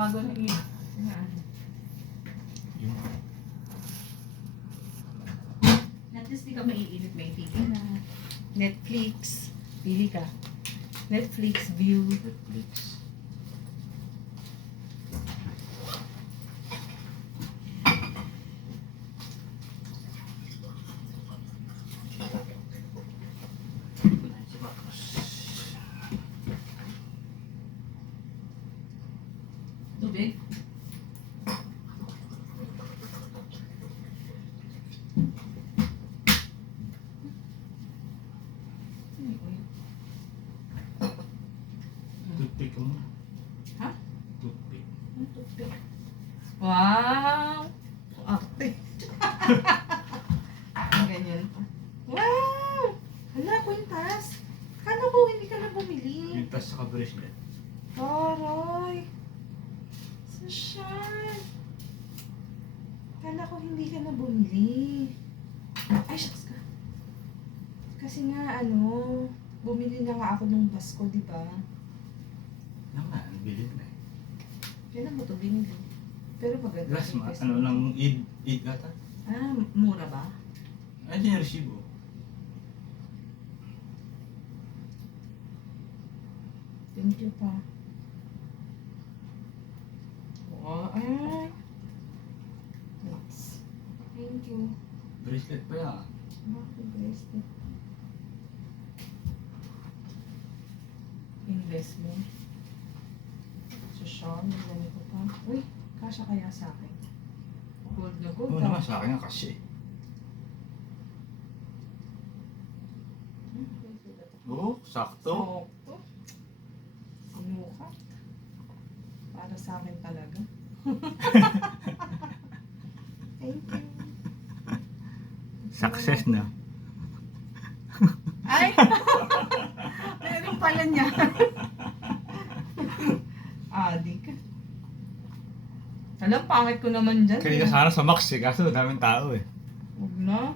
Bago na yun. At least di ka maiinit, may tigil na. Netflix. Pili ka. Netflix, view. Netflix. Tubig? Toothpick mo. Ha? Toothpick. Tubig. Wow! Arte. Ganyan pa. Wow! Hala, kwintas. Kala ko hindi ka na bumili. Yung tas sa bracelet. Taray! Sosyal! Kala ko hindi ka na bumili. Ay, shucks ka. Kasi nga, bumili na nga ako nung Pasko, di ba? Naman, bilhin na eh. Kailan mo ito binili? Pero maganda. Last yung month, Pasko. ano lang, Eid ata? Ah, mura ba? Andiyan yung resibo. Thank you pa. Wow, ay! Nice. Thank you. Bracelet pa yan. Bakit bracelet? Investment. Social, ganito pa. Uy, kasya kaya sa akin. Gold na gold. Oo naman, sa akin nga kasi. Oo, sakto. Sakto. Sinukat. Para sa akin talaga. Thank you. Success na. Ay! Meron pala niya. Di ka. Alam, pangit ko naman dyan. Kanina sana sa Max eh, kaso daming tao eh. Huwag na.